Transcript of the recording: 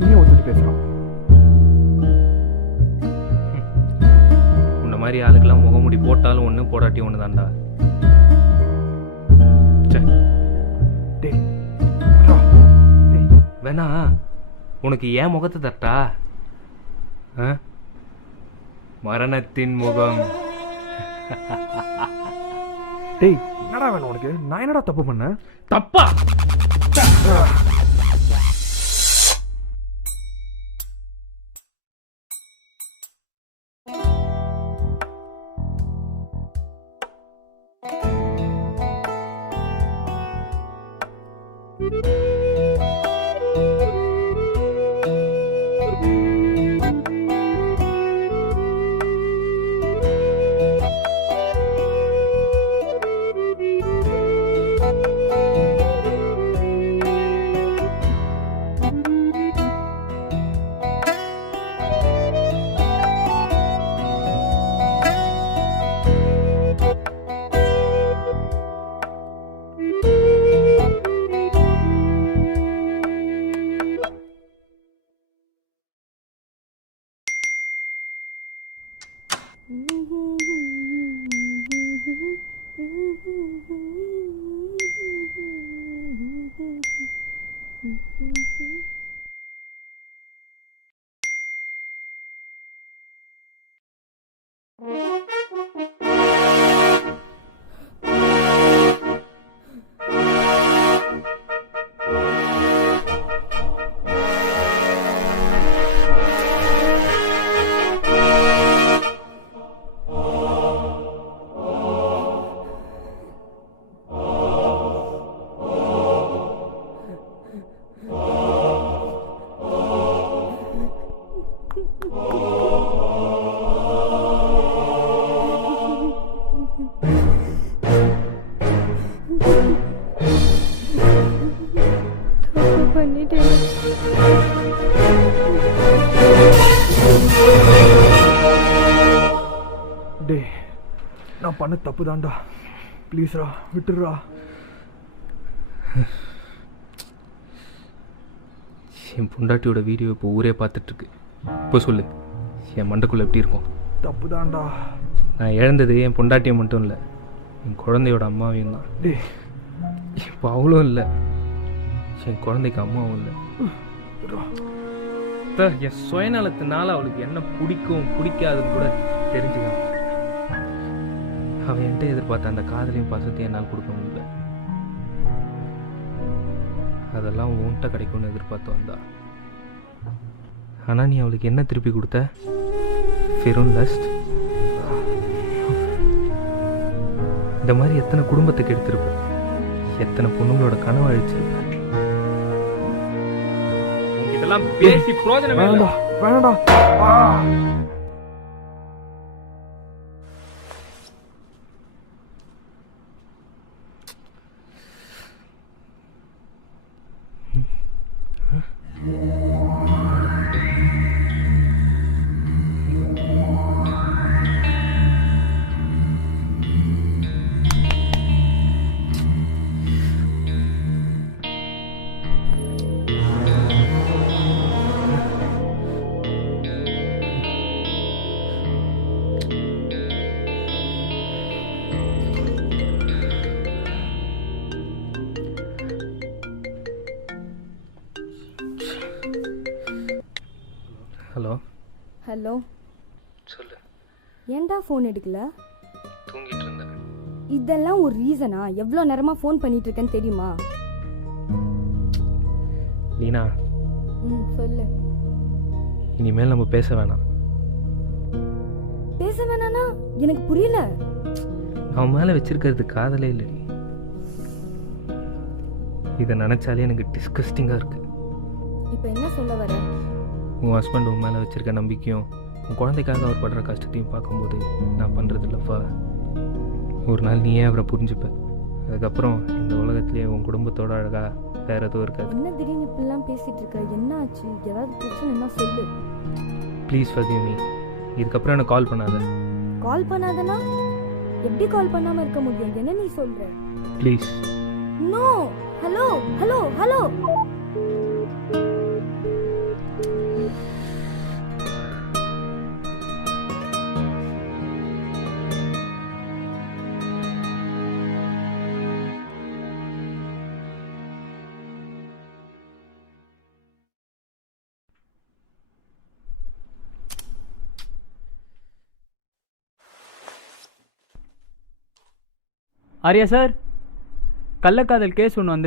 துணியை ஒத்துட்டு பேசுகிறான். உன்ன மாதிரி ஆளுக்கெல்லாம் முகமுடி போட்டாலும் ஒன்று போடாட்டி ஒன்று தான்டா. டேய் வேணா உனக்கு ஏன் முகத்தை தட்டா? மரணத்தின் முகம். டேய் என்னடா வேணும் உனக்கு? நான் என்னடா தப்பு பண்ணேன்? தப்பா? டே நான் பண்ண தப்பு தான்டா, ப்ளீஸ்ரா விட்டுடுறா. என் பொண்டாட்டியோட வீடியோ இப்போ ஊரே பார்த்துட்ருக்கு. இப்போ சொல்லு, என் மண்டைக்குள்ளே எப்படி இருக்கும்? தப்பு தான்டா. நான் இழந்தது என் பொண்டாட்டியை மட்டும் இல்லை, என் குழந்தையோட அம்மாவையும் தான். டே இப்போ அவ்வளோ இல்லை, என் குழந்தைக்கு அம்மாவும் இல்லை. என் சுயநலத்தினால அவளுக்கு என்ன பிடிக்கும் பிடிக்காதுன்னு கூட தெரிஞ்சுக்கலாம். அவன் என்கிட்ட எதிர்பார்த்த அந்த காதலையும் பாசத்தையும் என்னால் கொடுக்க முடியல. அதெல்லாம் உன்கிட்ட கிடைக்கும்னு எதிர்பார்த்து வந்தா. ஆனால் நீ அவளுக்கு என்ன திருப்பி கொடுத்த? வெறும் லஸ்ட். இந்த மாதிரி எத்தனை குடும்பத்துக்கு எடுத்திருப்ப, எத்தனை பொண்ணுங்களோட கனவு அழிச்சிருப்ப. இதெல்லாம் பேசி பிரயோஜனமே இல்ல. வேணாடா. ஹலோ. ஹலோ சொல்லு. ஏன்டா ஃபோன் எடுக்கல? தூங்கிட்டு இருந்தேன். இதெல்லாம் ஒரு ரீசனா? எவ்வளோ நேரமா ஃபோன் பண்ணிட்டு இருக்கேன்னு தெரியுமா? லீனா, சொல்லு. இனிமேல் நம்ம பேச வேணாம். பேச வேணானா? எனக்கு புரியல. அவன் மேலே வச்சிருக்கிறது காதலே இல்லை. இதை நினைச்சாலே எனக்கு டிஸ்கஸ்டிங்காக இருக்கு. இப்போ என்ன சொல்ல வர? உன் ஹஸ்பண்ட் உன் மேலே வச்சிருக்க நம்பிக்கையும் உன் குழந்தைக்காக அவர் படுற கஷ்டத்தையும் பார்க்கும்போது நான் பண்ணுறது இல்லைப்பா. ஒரு நாள் நீயே அவரை புரிஞ்சுப்ப. அதுக்கப்புறம் இந்த உலகத்திலேயே உன் குடும்பத்தோட அழகா வேற எதுவும் இருக்காது. என்ன திடீர்னு இப்படிலாம் பேசிட்டு இருக்க? என்ன ஆச்சு? ஏதாவது பிரச்சனைனா சொல்லு. Please forgive me. இதுக்கப்புறம் எனக்கு கால் பண்ணாத. கால் பண்ணாதனா? எப்படி கால் பண்ணாம இருக்க முடியும்? என்ன நீ சொல்ற? Please. No. Hello hello hello. Arya sir, கள்ளக்காதல் கேஸ் ஒன்று வந்து